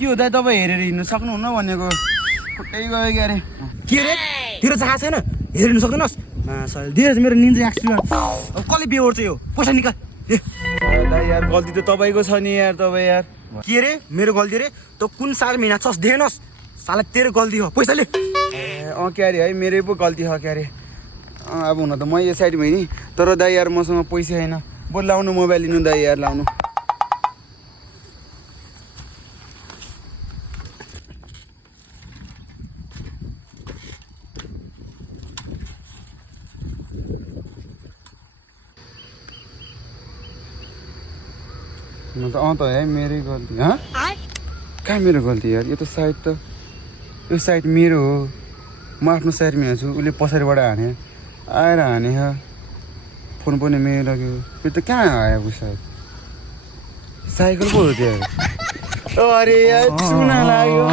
के हो दाइ तपाईँ हेरेर हिँड्नु सक्नुहुन्न भनेको खुट्टै गयो क्या अरे के रे तेरो चाह छैन हेर्नु सक्दैनस् दिएछ मेरो निन्जा एक्सिडेन्ट अब कसले बेहोर्छ यो पैसा निकाल दाइ यार गल्ती त तपाईँको छ नि यार तपाईँ यार के रे मेरो गल्ती रे त कुन साल महिना छस् देखेनस् साला तेरो गल्ती हो पैसा ले क्या अरे है मेरै पो गल्ती हो क्या अरे अब हुन त म यो साइडमा नि तर दाइ यार मसँग पैसा छैन बरु लाउनु मोबाइल लिनु दाइ यार लाउनु म त त है मेरै गल्ती कहाँ मेरो गल्ती यार यो साइड मेरो हो म आफ्नो साइडमा हुन्छु उसले पछाडिबाट हाने आएर हाने फोन पनि मेरो लग्यो यो त कहाँ आयो सायद साइकल पो हो त्यो अरे यार चुना लाग्यो